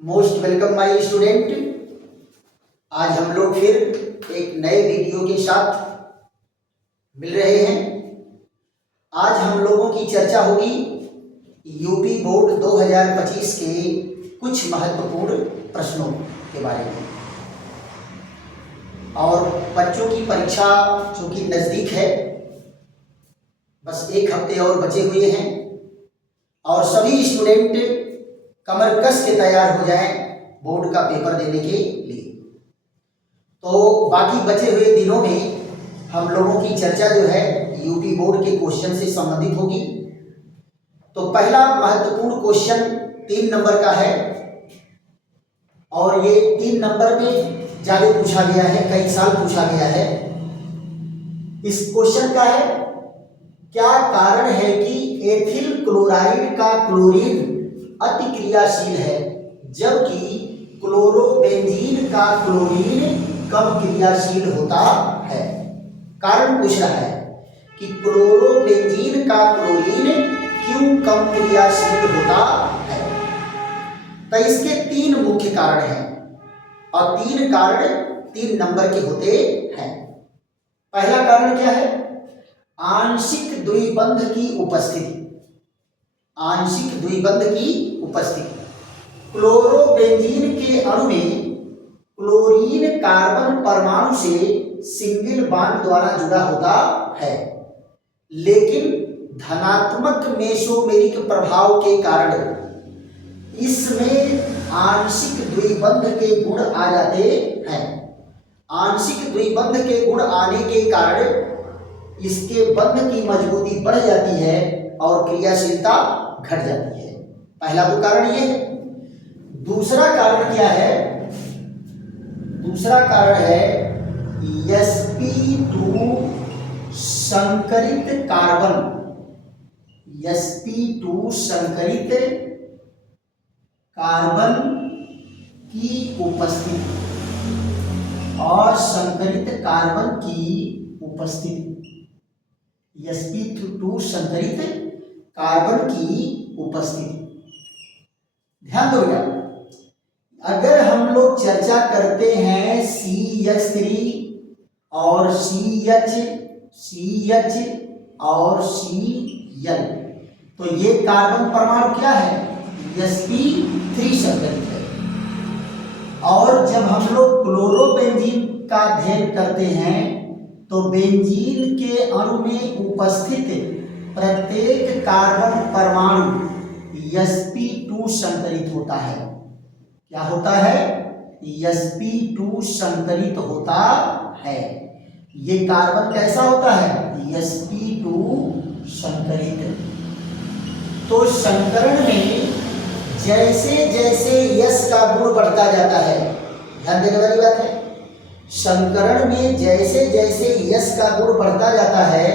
Most welcome my student. आज हम लोग फिर एक नए वीडियो के साथ मिल रहे हैं। आज हम लोगों की चर्चा होगी यूपी बोर्ड 2025 के कुछ महत्वपूर्ण प्रश्नों के बारे में। और बच्चों की परीक्षा चूँकि नज़दीक है, बस एक हफ्ते और बचे हुए हैं और सभी स्टूडेंट कमर कस के तैयार हो जाएं बोर्ड का पेपर देने के लिए। तो बाकी बचे हुए दिनों में हम लोगों की चर्चा जो है यूपी बोर्ड के क्वेश्चन से संबंधित होगी। तो पहला महत्वपूर्ण क्वेश्चन 3 नंबर का है और ये 3 नंबर में ज़्यादा पूछा गया है, कई साल पूछा गया है। इस क्वेश्चन का है, क्या कारण है कि एथिल क्लोराइड का क्लोरीन अति क्रियाशील है जबकि क्लोरोबेंजीन का क्लोरीन कम क्रियाशील होता है। कारण पूछ रहा है कि क्लोरोबेंजीन का क्लोरीन क्यों कम क्रियाशील होता है। तो इसके 3 मुख्य कारण हैं और 3 कारण 3 नंबर के होते हैं। पहला कारण क्या है? आंशिक द्विबंध की उपस्थिति। आंशिक द्विबंध की उपस्थिति। क्लोरोबेंजीन के अणु में क्लोरीन कार्बन परमाणु से सिंगल बॉन्ड द्वारा जुड़ा होता है, लेकिन धनात्मक मेसोमेरिक प्रभाव के कारण इसमें आंशिक द्विबंध के गुण आ जाते हैं। आंशिक द्विबंध के गुण आने के कारण इसके बंध की मजबूती बढ़ जाती है और क्रियाशीलता घट जाती है। पहला तो कारण ये है। दूसरा कारण क्या है? दूसरा कारण है sp2 संकरित कार्बन। sp2 संकरित कार्बन की उपस्थिति और संकरित कार्बन की उपस्थिति। sp2 संकरित कार्बन की उपस्थिति। ध्यान दो बेटा, अगर हम लोग चर्चा करते हैं CH3 और CH और Cl, तो ये कार्बन परमाणु क्या है? sp3 संकरित है। और जब हम लोग क्लोरोबेंजीन का अध्ययन करते हैं तो बेंजीन के अणु में उपस्थित प्रत्येक कार्बन परमाणु sp2 संकरित होता है। क्या होता है? sp2 संकरित होता है। ये कार्बन कैसा होता है? sp2 संकरित। तो संकरण में जैसे जैसे यश का गुण बढ़ता जाता है, ध्यान देने वाली बात है, संकरण में जैसे जैसे यश का गुण बढ़ता जाता है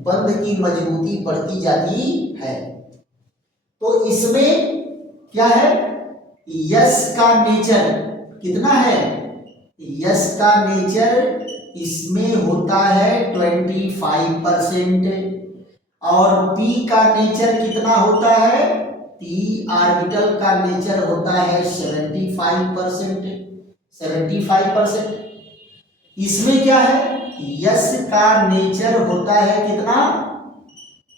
बंध की मजबूती बढ़ती जाती है। तो इसमें क्या है? यश का नेचर कितना है? यश का नेचर इसमें होता है 25% और p का नेचर कितना होता है? p ऑर्बिटल का नेचर होता है 75%। इसमें क्या है? यश का नेचर होता है कितना?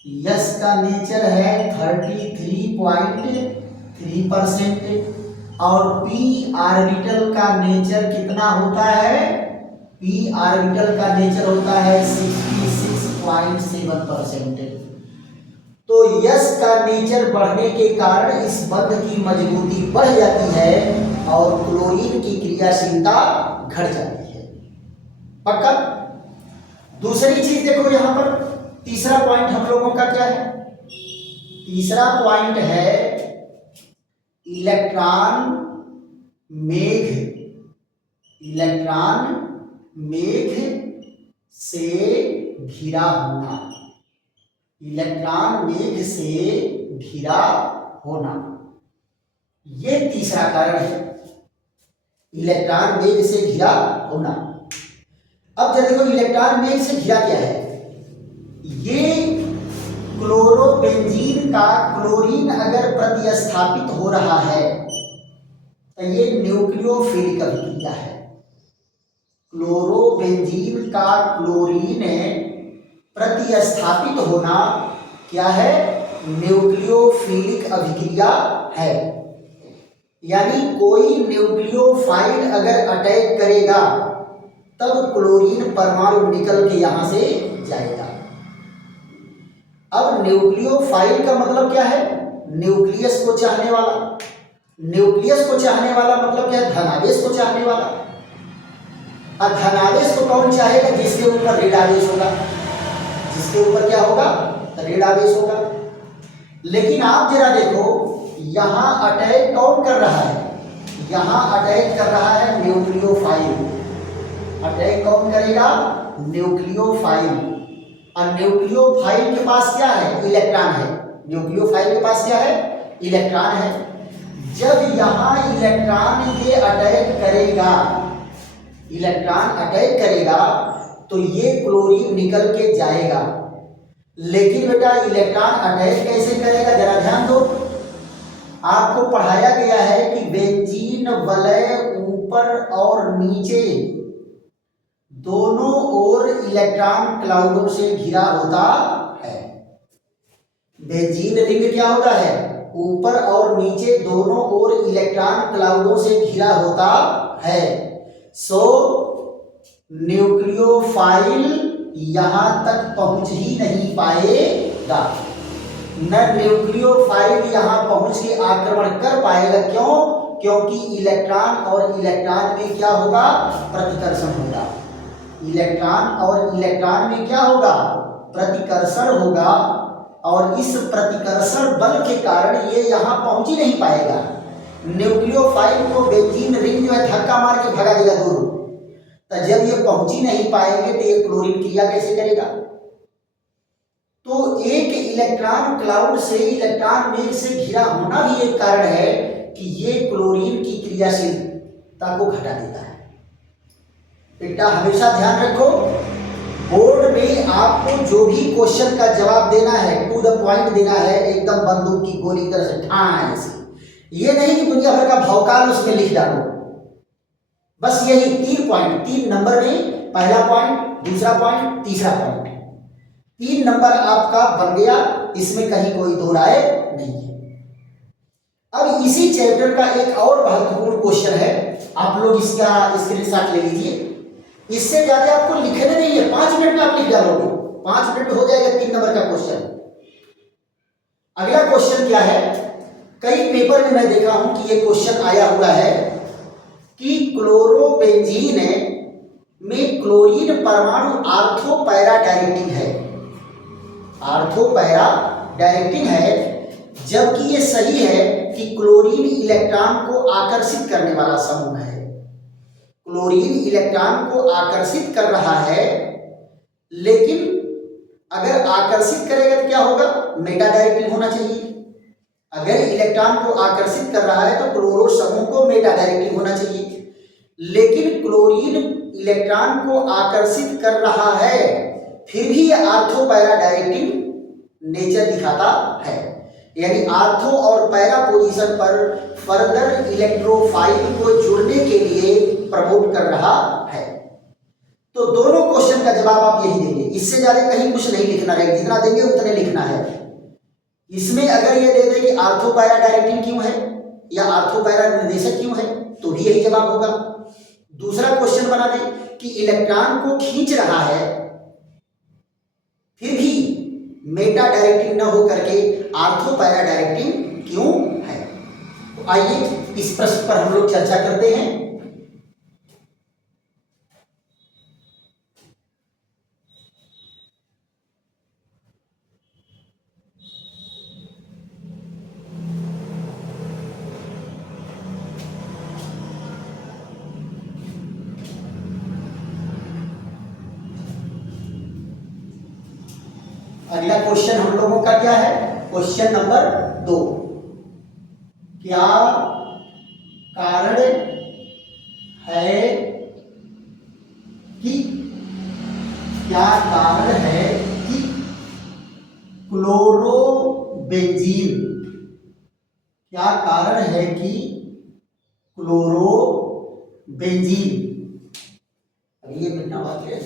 यश का नेचर है 33.3% और p ऑर्बिटल का नेचर कितना होता है? p ऑर्बिटल का नेचर होता है 66.7%। तो यश का नेचर बढ़ने के कारण इस बंध की मजबूती बढ़ जाती है और क्लोरीन की क्रियाशीलता घट जाती है। पक्का? दूसरी चीज देखो यहां पर, तीसरा पॉइंट हम लोगों का क्या है? तीसरा पॉइंट है इलेक्ट्रॉन मेघ से घिरा होना। इलेक्ट्रॉन मेघ से घिरा होना, ये तीसरा कारण है, इलेक्ट्रॉन मेघ से घिरा होना। अब जब देखो इलेक्ट्रॉन मेघ से घिरा क्या है? ये क्लोरोबेंजीन का क्लोरीन अगर प्रतिस्थापित हो रहा है तो ये न्यूक्लियोफिलिक अभिक्रिया है। क्लोरोबेंजीन का क्लोरीन प्रतिस्थापित होना क्या है? न्यूक्लियोफिलिक अभिक्रिया है। यानी कोई न्यूक्लियोफाइल अगर अटैक करेगा तब क्लोरीन परमाणु निकल के यहां से जाएगा। अब न्यूक्लियोफाइल का मतलब क्या है? न्यूक्लियस को चाहने वाला। न्यूक्लियस को चाहने वाला मतलब क्या है? धनावेश को चाहने वाला। और धनावेश को कौन चाहेगा? जिसके ऊपर ऋण आवेश होगा। जिसके ऊपर क्या होगा? ऋण आवेश होगा। लेकिन आप जरा देखो, यहां अटैक कौन कर रहा है? यहां अटैक कर रहा है न्यूक्लियोफाइल। अटैक कौन करेगा? न्यूक्लियोफाइल। और न्यूक्लियोफाइल के पास क्या है? इलेक्ट्रॉन है। न्यूक्लियोफाइल के पास क्या है? इलेक्ट्रॉन है। जब यहां इलेक्ट्रॉन ये अटैक करेगा, इलेक्ट्रॉन अटैक करेगा तो ये क्लोरीन निकल के जाएगा। लेकिन बेटा इलेक्ट्रॉन अटैक कैसे करेगा? जरा ध्यान दो। आपको पढ़ाया गया है कि बेंजीन वलय ऊपर और नीचे दोनों ओर इलेक्ट्रॉन क्लाउडों से घिरा होता है। बेंजीन रिंग क्या होता है? ऊपर और नीचे दोनों ओर इलेक्ट्रॉन क्लाउडों से घिरा होता है। सो न्यूक्लियोफाइल यहां तक पहुंच ही नहीं पाएगा। न न्यूक्लियोफाइल यहां पहुंच के आक्रमण कर पाएगा। क्यों? क्योंकि इलेक्ट्रॉन और इलेक्ट्रॉन में क्या होगा? प्रतिकर्षण होगा। इलेक्ट्रॉन और इलेक्ट्रॉन में क्या होगा? प्रतिकर्षण होगा। और इस प्रतिकर्षण बल के कारण ये यहां पहुंच ही नहीं पाएगा। न्यूक्लियोफाइल को बेंजीन रिंग जो है धक्का मार के भगा देगा दूर। तो जब ये पहुंच ही नहीं पाएंगे तो ये क्लोरीन क्रिया कैसे करेगा? तो एक इलेक्ट्रॉन क्लाउड से, इलेक्ट्रॉन मेघ से घिरा होना भी एक कारण है कि ये क्लोरीन की क्रियाशीलता को घटा देता है। बेटा हमेशा ध्यान रखो, बोर्ड में आपको जो भी क्वेश्चन का जवाब देना है टू द पॉइंट देना है, एकदम बंदूक की गोली की तरह से ठान से। ये नहीं कि दुनिया भर का भौकाल उसमें लिख डालो। बस यही 3 पॉइंट, 3 नंबर में, पहला पॉइंट, दूसरा पॉइंट, तीसरा पॉइंट, 3 नंबर आपका बन गया। इसमें कहीं कोई दो राय नहीं है। अब इसी चैप्टर का एक और महत्वपूर्ण क्वेश्चन है, आप लोग इसका स्क्रीनशॉट ले लीजिए। इससे ज्यादा आपको लिखने नहीं है, 5 मिनट में आप लिख डालोगे, 5 मिनट में हो जाएगा 3 नंबर का क्वेश्चन। अगला क्वेश्चन क्या है? कई पेपर में मैं देखा हूं कि ये क्वेश्चन आया हुआ है कि क्लोरोबेंजीन में क्लोरीन परमाणु आर्थो पैरा डायरेक्टिंग है। आर्थो पैरा डायरेक्टिंग है, जबकि ये सही है कि क्लोरीन इलेक्ट्रॉन को आकर्षित करने वाला समूह है। क्लोरीन इलेक्ट्रॉन को आकर्षित कर रहा है, लेकिन अगर आकर्षित करेगा तो क्या होगा? मेटा डायरेक्टिंग होना चाहिए। अगर इलेक्ट्रॉन को आकर्षित कर रहा है तो क्लोरो समूह को मेटा डायरेक्टिंग होना चाहिए। लेकिन क्लोरीन इलेक्ट्रॉन को आकर्षित कर रहा है, फिर भी ये आर्थो पैरा डायरेक्टिंग नेचर दिखाता है। यानी आर्थो और पैरा पोजीशन पर फर्दर इलेक्ट्रोफाइल को जुड़ने के लिए प्रमोट कर रहा है। तो दोनों क्वेश्चन का जवाब आप यही देंगे, इससे ज्यादा कहीं कुछ नहीं लिखना रहेगा। जितना देंगे उतने लिखना है। इसमें अगर ये दे दे कि आर्थो पैरा डायरेक्टिंग क्यों है या आर्थो पैरा निर्देशक क्यों है, तो भी यही जवाब होगा। दूसरा क्वेश्चन बना दे कि इलेक्ट्रॉन को खींच रहा है, फिर भी मेटा डायरेक्टिंग न हो करके आर्थो पैरा डायरेक्टिंग क्यों है। तो आइए इस प्रश्न पर हम लोग चर्चा करते हैं। अगला क्वेश्चन हम लोगों का क्या है? क्वेश्चन नंबर 2, क्या कारण है कि क्लोरोबेंजीन, क्या कारण है कि क्लोरोबेंजीन। अब ये बिना वाक्य है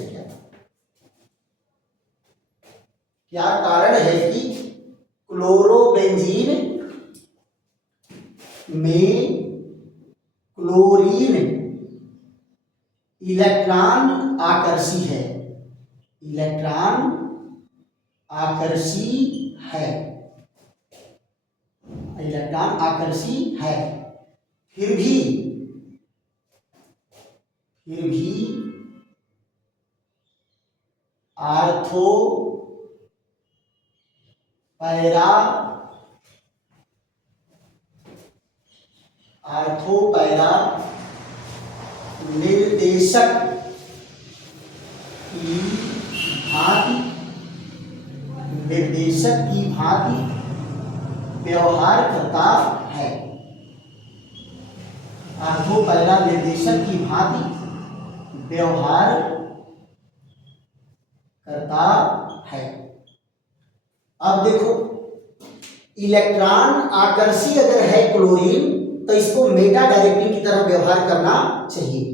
क्या कारण है कि क्लोरोबेंजीन में क्लोरीन इलेक्ट्रॉन आकर्षी है, इलेक्ट्रॉन आकर्षी है, इलेक्ट्रॉन आकर्षी है। फिर भी आर्थो पैरा निर्देशक की भांति व्यवहार करता है। आर्थो पैरा निर्देशक की भांति व्यवहार करता है। अब देखो, इलेक्ट्रॉन आकर्षी अगर है क्लोरीन तो इसको मेटा डायरेक्टिव की तरह व्यवहार करना चाहिए,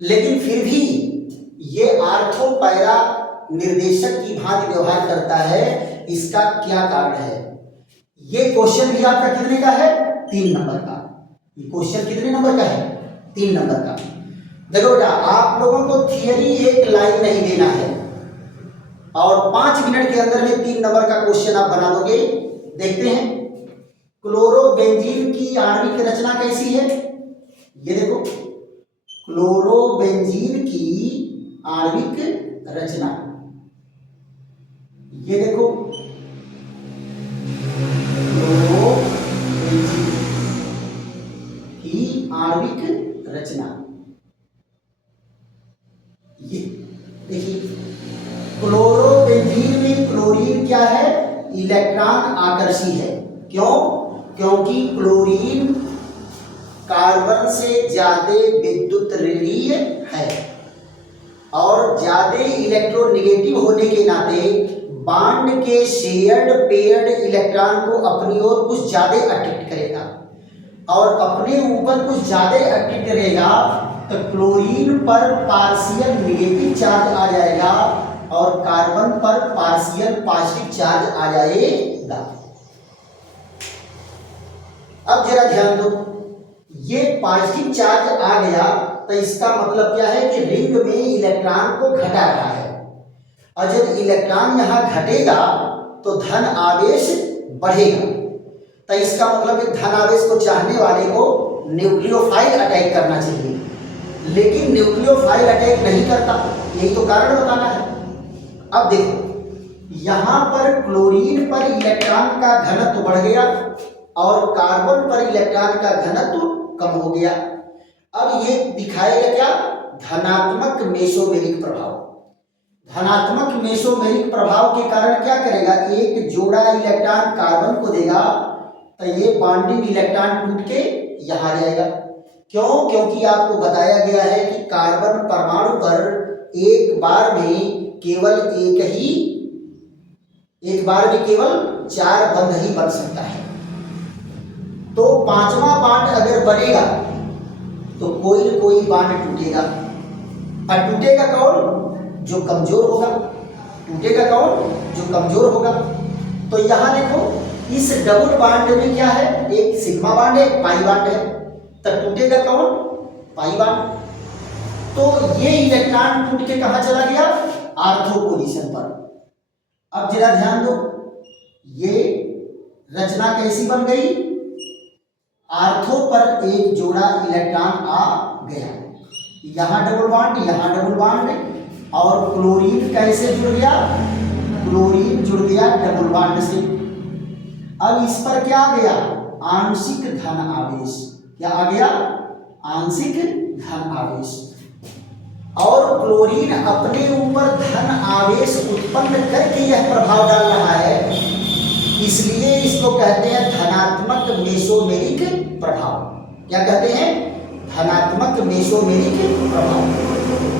लेकिन फिर भी ये आर्थो पैरा निर्देशक की भांति व्यवहार करता है। इसका क्या कारण है? ये क्वेश्चन भी आपका कितने का है? 3 नंबर का। ये क्वेश्चन कितने नंबर का है? 3 नंबर का। देखो बेटा, आप लोगों को थियरी एक लाइन नहीं देना है और 5 मिनट के अंदर में 3 नंबर का क्वेश्चन आप बना दोगे। देखते हैं क्लोरोबेंजीन की आणविक रचना कैसी है। ये देखो, क्लोरोबेंजीन की आणविक रचना, ये देखो क्लोरोबेंजीन की आणविक रचना। ये देखिए, क्लोरोबेंजीन में क्लोरीन क्या है? इलेक्ट्रॉन आकर्षी है। क्यों? क्योंकि क्लोरीन कार्बन से ज्यादा विद्युत ऋणीय है और ज्यादा इलेक्ट्रोनेगेटिव होने के नाते बॉन्ड के शेयर्ड पेयर्ड इलेक्ट्रॉन को अपनी ओर कुछ ज्यादा अट्रैक्ट करेगा और अपने ऊपर कुछ ज्यादा अट्रैक्ट करेगा तो क्लोरीन पर पार्शियल नेगेटिव चार्ज आ जाएगा और कार्बन पर पार्शियल पॉजिटिव चार्ज आ जाएगा। अब जरा ध्यान दो, ये पॉजिटिव चार्ज आ गया तो इसका मतलब क्या है कि रिंग में इलेक्ट्रॉन को घटा रहा है और जब इलेक्ट्रॉन यहां घटेगा तो धन आवेश बढ़ेगा। तो इसका मतलब एक धन आवेश को चाहने वाले को न्यूक्लियोफाइल अटैक करना चाहिए, लेकिन न्यूक्लियोफाइल अटैक नहीं करता। यही तो कारण बताना है। अब देखो, यहां पर क्लोरीन पर इलेक्ट्रॉन का घनत्व बढ़ गया और कार्बन पर इलेक्ट्रॉन का घनत्व कम हो गया। अब ये दिखाएगा क्या? धनात्मक मेसोमेरिक प्रभाव। धनात्मक मेसोमेरिक प्रभाव के कारण क्या करेगा? एक जोड़ा इलेक्ट्रॉन कार्बन को देगा तो ये बॉन्डिंग इलेक्ट्रॉन टूट के यहां जाएगा। क्यों? क्योंकि आपको बताया गया है कि कार्बन परमाणु पर एक बार में केवल 4 बंध ही बन सकता है। तो 5वां बॉन्ड अगर बनेगा तो कोई न कोई बॉन्ड टूटेगा और टूटेगा कौन? जो कमजोर होगा। टूटेगा कौन? जो कमजोर होगा। तो यहां देखो, इस डबल बॉन्ड में क्या है? एक सिग्मा बॉन्ड है, एक पाई बॉन्ड है। तो टूटेगा कौन? Pi bond. तो ये इलेक्ट्रॉन टूट के कहां चला गया? आर्थो पोजीशन पर। अब जरा ध्यान दो, ये रचना कैसी बन गई? आर्थो पर एक जोड़ा इलेक्ट्रॉन आ गया, यहां डबल बॉन्ड, यहां डबल बॉन्ड और क्लोरीन कैसे जुड़ गया? क्लोरीन जुड़ गया डबल बॉन्ड से। अब इस पर क्या आ गया? आंशिक धन आवेश। क्या आ गया? आंशिक धन आवेश। और क्लोरीन अपने ऊपर धन आवेश उत्पन्न करके यह प्रभाव डाल रहा है, इसलिए इसको कहते हैं धनात्मक मेसोमेरिक प्रभाव। क्या कहते हैं? धनात्मक मेसोमेरिक प्रभाव।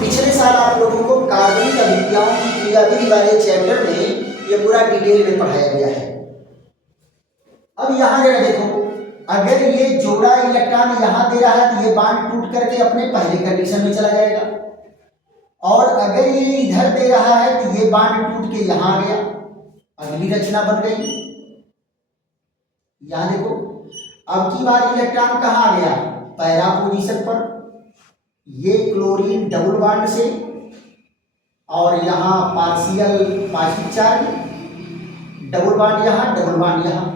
पिछले साल आप लोगों को कार्बनिक अभिक्रियाओं की क्रियाविधि वाले चैप्टर में यह पूरा डिटेल में पढ़ाया गया है। अब यहां जरा देखो, अगर ये जोड़ा इलेक्ट्रॉन यहां दे रहा है तो ये बॉन्ड टूट करके अपने पहले कंडीशन में चला जाएगा, और अगर ये इधर दे रहा है तो ये बॉन्ड टूट के यहां आ गया, अगली रचना बन गई। यहां देखो, अब की बार इलेक्ट्रॉन कहां आ गया, पैरा पोजीशन पर, ये क्लोरीन डबल बॉन्ड से, और यहां partial positive charge, double bond यहां, डबल बॉन्ड यहां।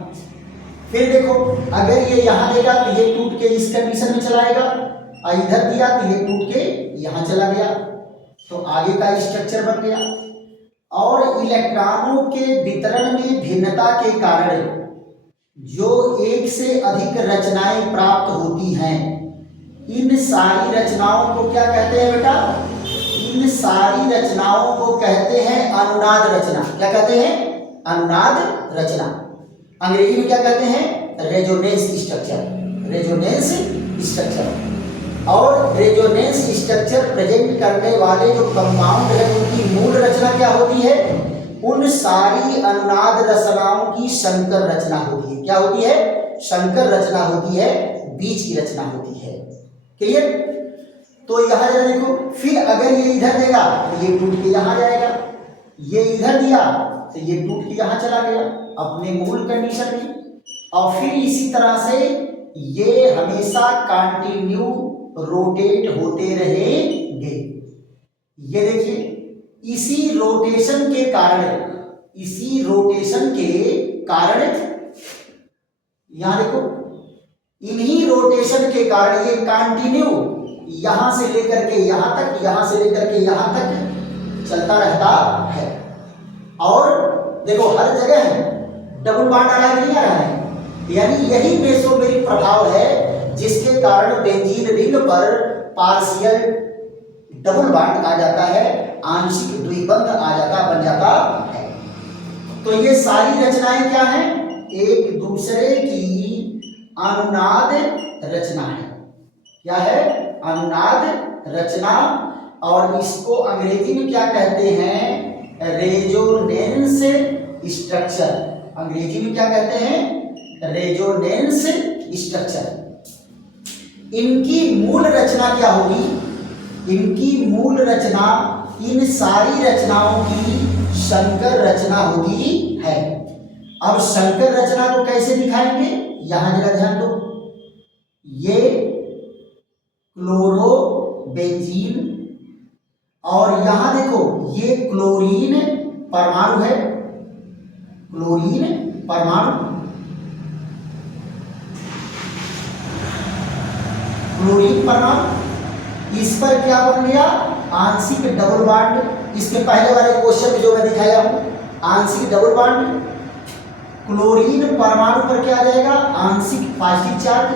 फिर देखो, अगर ये यहां देगा तो ये टूट के इस कंडीशन में चलाएगा, और इधर दिया तो ये टूट के यहां चला गया, तो आगे का स्ट्रक्चर बन गया। और इलेक्ट्रॉनों के वितरण में भिन्नता के कारण जो एक से अधिक रचनाएं प्राप्त होती हैं, इन सारी रचनाओं को क्या कहते हैं बेटा, इन सारी रचनाओं को कहते हैं अनुनाद रचना। क्या कहते हैं, अनुनाद रचना। अंग्रेजी में क्या कहते हैं, रेजोनेंस स्ट्रक्चर, रेजोनेंस स्ट्रक्चर। और रेजोनेंस स्ट्रक्चर प्रेजेंट करने वाले जो कंपाउंड है उनकी मूल रचना क्या होती है, उन सारी अनुनाद रचनाओं की संकर रचना होती है। क्या होती है, संकर रचना होती है, बीच की रचना होती है। क्लियर। तो यहां जरा देखो, फिर अगर ये इधर देगा तो ये टूट के यहां जाएगा, ये इधर दिया तो ये टूट के यहां चला गया अपने मूल कंडीशन में, और फिर इसी तरह से ये हमेशा कंटिन्यू रोटेट होते रहेंगे। ये देखिए, इसी रोटेशन के कारण यहां देखो, इन्हीं रोटेशन के कारण ये कंटिन्यू यहां से लेकर के यहां तक, यहां से लेकर के यहां तक चलता रहता है। और देखो, हर जगह डबल बॉन्ड आ रहा है, नहीं आ रहा है, यानी यही मेसोमेरिक प्रभाव है जिसके कारण बेंजीन रिंग पर पार्शियल डबल बॉन्ड आ जाता है, आंशिक द्विबंध आ जाता, बन जाता है। तो ये सारी रचनाएं क्या हैं, एक दूसरे की अनुनाद रचना है। क्या है, अनुनाद रचना। और इसको अंग्रेजी में क्या कहते हैं, रेजोनेंस स्ट्रक्चर। अंग्रेजी में क्या कहते हैं, रेजोनेंस स्ट्रक्चर। इनकी मूल रचना क्या होगी, इनकी मूल रचना इन सारी रचनाओं की संकर रचना होती है। अब संकर रचना को कैसे दिखाएंगे, यहां जरा ध्यान दो, ये क्लोरोबेंजीन, और यहां देखो ये क्लोरीन परमाणु है, क्लोरीन परमाणु, क्लोरीन परमाणु। इस पर क्या बन गया, आंशिक डबल बॉन्ड। इसके पहले वाले क्वेश्चन में जो मैं दिखाया हूं, आंशिक डबल बॉन्ड। क्लोरीन परमाणु पर क्या आ जाएगा, आंशिक पॉजिटिव चार्ज,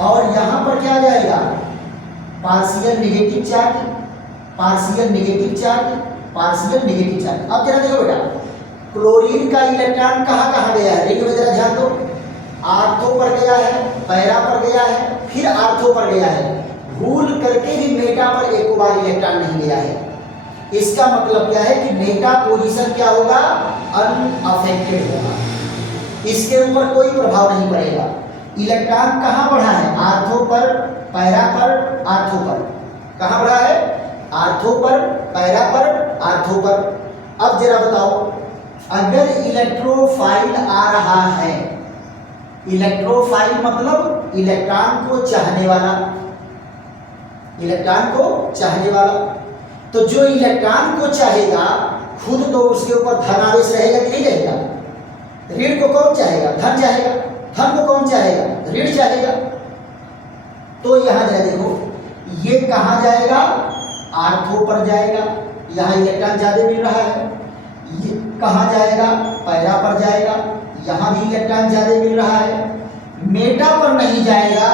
और यहां पर क्या आ जाएगा, partial negative charge, partial negative charge, partial negative charge. अब जरा देखो बेटा, क्लोरीन का इलेक्ट्रॉन कहां कहां गया है, रिंग में जरा ध्यान दो, आर्थो पर गया है, पैरा पर गया है, फिर आर्थो पर गया है, भूल करके भी मेटा पर एक बार इलेक्ट्रॉन नहीं गया है। इसका मतलब क्या है कि मेटा पोजीशन क्या होगा, अनअफेक्टेड होगा, इसके ऊपर कोई प्रभाव नहीं पड़ेगा। इलेक्ट्रॉन कहां बढ़ा है, आर्थो पर, पैरा पर, आर्थो पर। कहां बढ़ा है, आर्थो पर, पैरा पर, आर्थो पर। अब जरा बताओ, अगर इलेक्ट्रोफाइल आ रहा है, इलेक्ट्रोफाइल मतलब इलेक्ट्रॉन को चाहने वाला, इलेक्ट्रॉन को चाहने वाला, तो जो इलेक्ट्रॉन को चाहेगा खुद तो उसके ऊपर धनावेश रहेगा कि नहीं रहेगा, ऋण को कौन चाहेगा, धन चाहेगा, धन को कौन चाहेगा, ऋण चाहेगा। तो यहां जरा देखो, ये कहां जाएगा, आर्थो पर जाएगा, यहां इलेक्ट्रॉन ज्यादा मिल रहा है। ये कहां जाएगा, पैरा पर जाएगा, यहां भी इलेक्ट्रॉन ज्यादा मिल रहा है। मेटा पर नहीं जाएगा,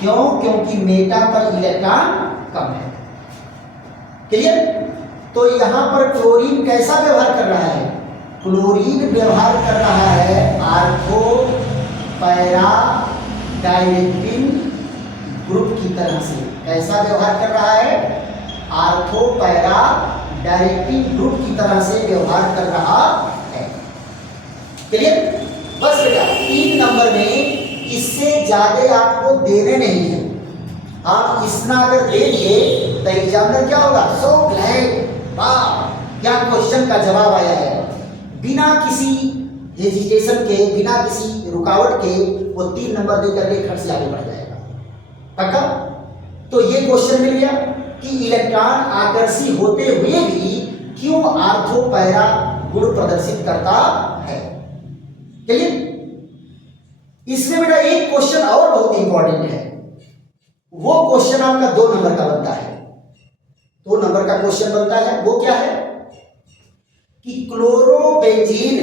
क्यों, क्योंकि मेटा पर इलेक्ट्रॉन कम है। क्लियर। तो यहां पर क्लोरीन कैसा व्यवहार कर रहा है, क्लोरीन व्यवहार कर रहा है आर्थो पैरा डायरेक्टिंग ग्रुप की तरह से। कैसा व्यवहार कर रहा है, आर्थो पैरा डायरेक्टिंग ग्रुप की तरह से व्यवहार कर रहा है। क्लियर। बस बेटा 3 नंबर में इससे ज़्यादा आपको देने नहीं है। आप इतना अगर दे दिए तो एग्जामिनर क्या होगा, सो ग्लैड, वाह क्या क्वेश्चन का जवाब आया है। बिना किसी हेजिटेशन के, बिना किसी रुकावट के वो 3 नंबर दे करके खट से आगे बढ़ जाएगा। पक्का? तो ये क्वेश्चन मिल गया कि इलेक्ट्रॉन आकर्षी होते हुए भी क्यों आर्थो पैरा गुण प्रदर्शित करता है। चलिए, इसमें बेटा एक क्वेश्चन और बहुत इंपॉर्टेंट है। वो क्वेश्चन आपका 2 नंबर का बनता है। 2 नंबर का क्वेश्चन बनता है। वो क्या है कि क्लोरोबेंजीन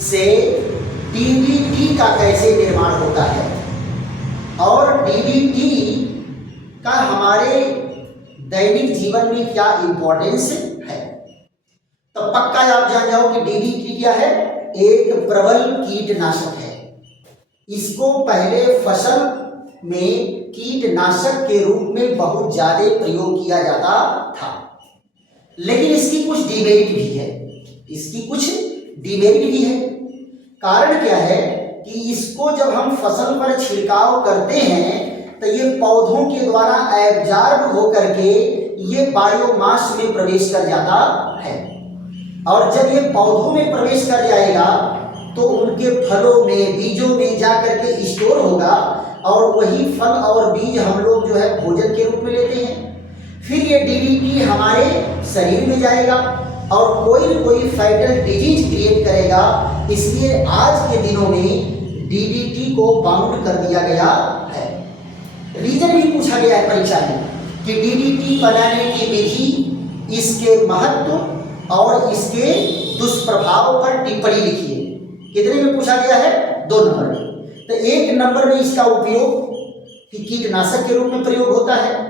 से डीडीटी का कैसे निर्माण होता है और डीडीटी का हमारे दैनिक जीवन में क्या इंपॉर्टेंस है। तो पक्का आप जान जाओ कि डीडीटी क्या है, एक प्रबल कीटनाशक है। इसको पहले फसल में कीटनाशक के रूप में बहुत ज्यादा प्रयोग किया जाता था, लेकिन इसकी कुछ डिमेरिट भी है। इसकी कुछ डिमेरिट भी है। कारण क्या है कि इसको जब हम फसल पर छिड़काव करते हैं तो ये पौधों के द्वारा एब्जॉर्ब होकर के ये बायोमास में प्रवेश कर जाता है, और जब ये पौधों में प्रवेश कर जाएगा तो उनके फलों में, बीजों में जाकर के स्टोर होगा, और वही फल और बीज हम लोग जो है भोजन के रूप में लेते हैं। फिर ये डीडीटी हमारे शरीर में जाएगा और कोई न कोई फैटल डिजीज क्रिएट करेगा। इसलिए आज के दिनों में डीडीटी को बाउंड कर दिया गया है। रीजन भी पूछा गया है परीक्षा में कि डीडीटी बनाने की विधि, इसके महत्व और इसके दुष्प्रभाव पर टिप्पणी लिखिए। कितने में पूछा गया है? 2 नंबर में। तो 1 नंबर में इसका उपयोग कि कीटनाशक के रूप में प्रयोग होता है।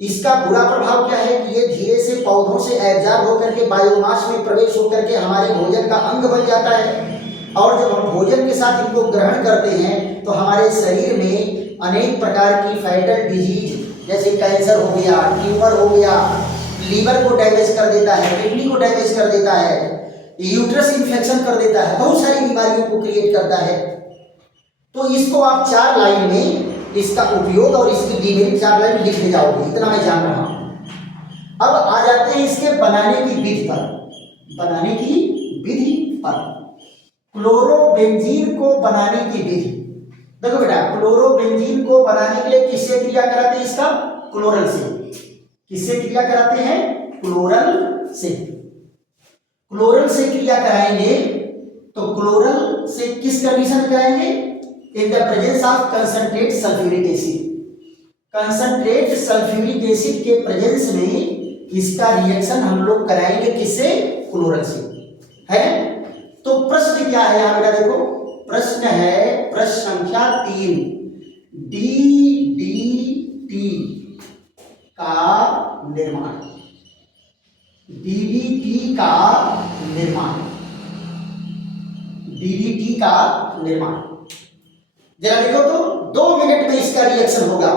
इसका बुरा प्रभाव क्या है कि ये धीरे से पौधों से एब्जॉर्ब होकर के बायोमास में प्रवेश होकर के हमारे भोजन का अंग बन जाता है, और जब हम भोजन के साथ इनको ग्रहण करते हैं तो हमारे शरीर में अनेक प्रकार की फैटल डिजीज जैसे कैंसर हो गया, ट्यूमर हो गया, लीवर को डैमेज कर देता है, किडनी को डैमेज कर देता है, यूट्रस इन्फेक्शन कर देता है, बहुत सारी बीमारियों को क्रिएट करता है। तो इसको आप 4 लाइन में इसका उपयोग और इसकी डिमेरिट 4 लाइन लिख ले जाओगे, इतना मैं जान रहा हूं। अब आ जाते हैं इसके बनाने की विधि पर। बनाने की विधि पर क्लोरोबेंजीन को बनाने की विधि। देखो बेटा, क्लोरोबेंजीन को बनाने के लिए किससे क्रिया कराते हैं? इसका क्लोरल से। किससे क्रिया कराते हैं? क्लोरल से। क्लोरल से क्रिया कराएंगे तो क्लोरल से किस कंडीशन में कराएंगे? In the presence of concentrate sulphuric acid. Concentrate sulphuric acid के प्रेजेंस में इसका रिएक्शन हम लोग कराएंगे किससे? क्लोरल से, है। तो प्रश्न क्या है यहां बेटा? देखो प्रश्न है, प्रश्न संख्या 3, डीडीटी का निर्माण। डीडीटी का निर्माण। डीडीटी का निर्माण जरा देखो तो 2 मिनट में इसका रिएक्शन होगा।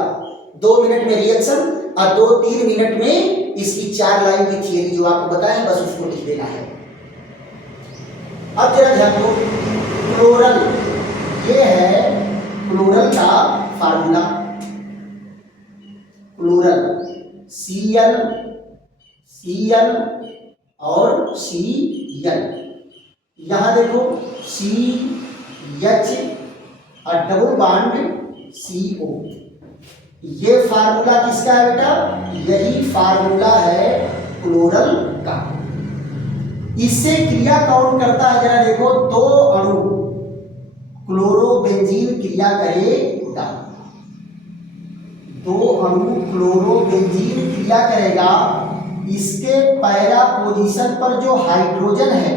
2 मिनट में रिएक्शन और 2-3 मिनट में इसकी 4 लाइन की थियरी जो आपको बताएं बस उसको लिख देना है। अब जरा ध्यान दो, क्लोरल, ये है क्लोरल का फार्मूला। क्लोरल Cl और Cl। यहां देखो CH और डबल बॉन्ड CO। ये फार्मूला किसका है बेटा? यही फार्मूला है क्लोरल का। इससे क्रिया कौन करता है? जरा देखो, 2 अणु क्लोरोबेंजीन क्रिया करेगा। 2 अणु क्लोरोबेंजीन क्रिया करेगा। इसके पैरा पोजीशन पर जो हाइड्रोजन है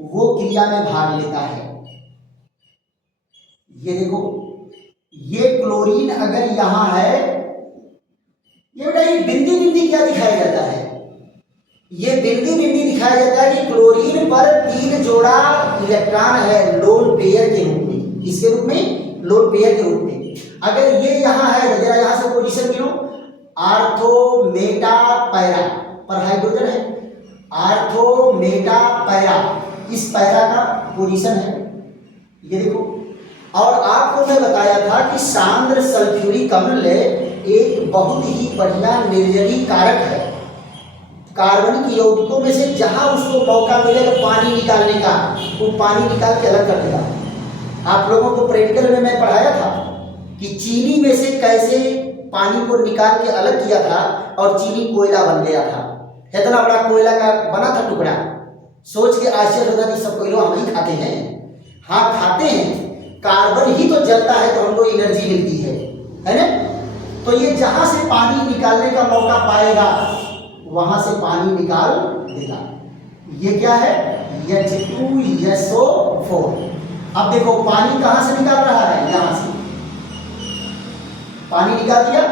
वो क्रिया में भाग लेता है। ये देखो, ये क्लोरीन अगर यहां है, ये बेटा ये बिंदी बिंदी क्या दिखाया जाता है? ये बिंदी बिंदी दिखाया जाता है कि क्लोरीन पर 3 जोड़ा इलेक्ट्रॉन है लोन पेयर के रूप में। इसके रूप में, लोन पेयर के रूप में। अगर ये यहां है तो जरा यहां से पोजीशन गिनो, आर्थो मेटा पैरा पर हाइड्रोजन है। आर्थो मेटा पैरा, इस पैरा का पोजीशन है, ये देखो। और आपको मैं बताया था कि सांद्र सल्फ्यूरिक अम्ल एक बहुत ही बढ़िया निर्जलीकारक है। कार्बनिक यौगिकों में से जहां उसको मौका मिलेगा पानी निकालने का, वो पानी निकाल के अलग कर देगा। आप लोगों को प्रैक्टिकल में मैं पढ़ाया था कि चीनी में से कैसे पानी को निकाल के अलग किया था और चीनी कोयला बन गया था। इतना बड़ा कोयला का बना था टुकड़ा, सोच के आश्चर्य होता कि सब कोयला हम ही खाते हैं। हाँ खाते हैं, कार्बन ही तो जलता है तो हमको एनर्जी मिलती है ना। तो ये जहां से पानी निकालने का मौका पाएगा वहां से पानी निकाल देगा। ये क्या है? H2SO4। अब देखो पानी कहां से निकाल रहा है, यहां से पानी निकाल दिया,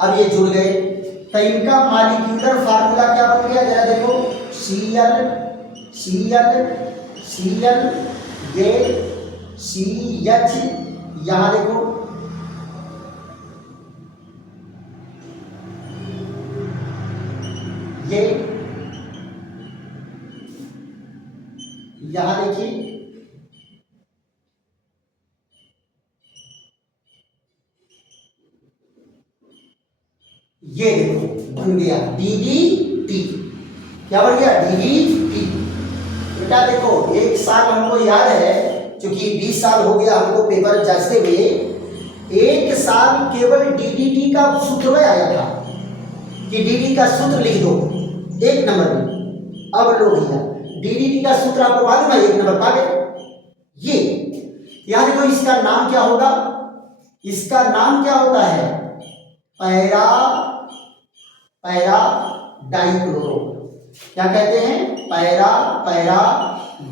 अब ये जुड़ गए। तो इनका मॉलिक्यूलर फार्मूला क्या बन गया, जरा देखो, Cl ये CH, यहां देखो ये, यहां देखिए ये देखो बन गया DDT। क्या बन गया? DDT। बेटा देखो एक साल हमको याद है, क्योंकि 20 साल हो गया हमको पेपर जांचते हुए, एक साल केवल DDT का सूत्र में आया था कि DDT का सूत्र लिख दो 1 नंबर में। अब लो भैया DDT का सूत्र आपको मालूम है, 1 नंबर पा गए। ये याद देखो, इसका नाम क्या होगा? इसका नाम क्या होता है? Para dichloro. क्या कहते हैं? Para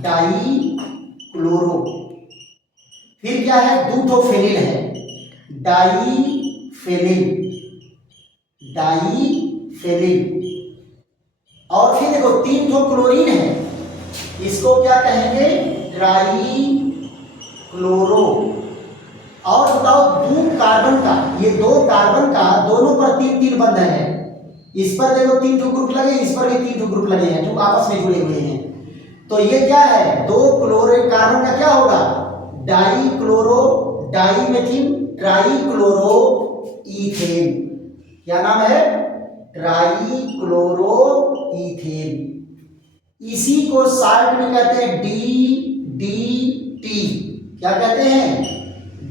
dichloro. फिर क्या है? 2 फेनिल है, डाइफेनिल। और फिर देखो 3 क्लोरीन है, इसको क्या कहेंगे? ट्राइक्लोरो। और बताओ 2 कार्बन का, ये 2 कार्बन का दोनों पर 3 बंध है। इस पर देखो 3 ग्रुप लगे, इस पर भी 3 ग्रुप लगे हैं, जो आपस में जुड़े हुए हैं। तो ये क्या है? 2 क्लोरीन कार्बन का क्या होगा? डाइक्लोरो डाइमेथिन ट्राइक्लोरो इथेन। क्या नाम है? Trichloro ethane. इसी को शार्ट में कहते हैं DDT। क्या कहते हैं?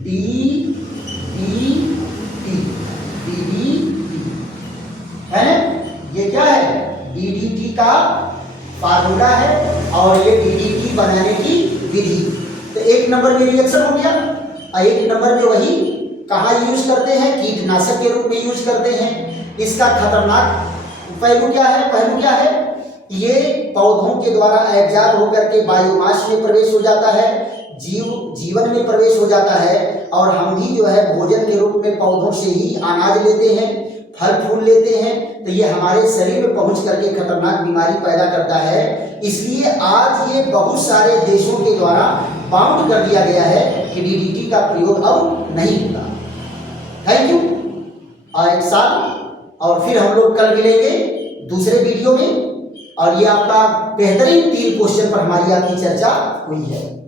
DDT है ना। ये क्या है? DDT का फार्मूला है और ये DDT बनाने की विधि। तो 1 नंबर में रिएक्शन हो गया, और 1 नंबर में वही कहाँ यूज करते हैं? कीटनाशक के रूप में यूज करते हैं। इसका खतरनाक पहलू क्या है? ये पौधों के द्वारा एब्जॉर्ब होकर के बायोमास में प्रवेश हो जाता है, जीवन में प्रवेश हो जाता है, और हम भी जो है भोजन के रूप में पौधों से ही अनाज लेते हैं, फल फूल लेते हैं। तो ये हमारे शरीर में पहुंच करके खतरनाक बीमारी पैदा करता है। इसलिए आज ये बहुत सारे देशों के द्वारा बाउंड कर दिया गया है कि DDT का प्रयोग अब नहीं होगा। Thank you. और 1 साल और फिर हम लोग कल मिलेंगे दूसरे वीडियो में। और ये आपका बेहतरीन 3 क्वेश्चन पर हमारी आपकी चर्चा हुई है।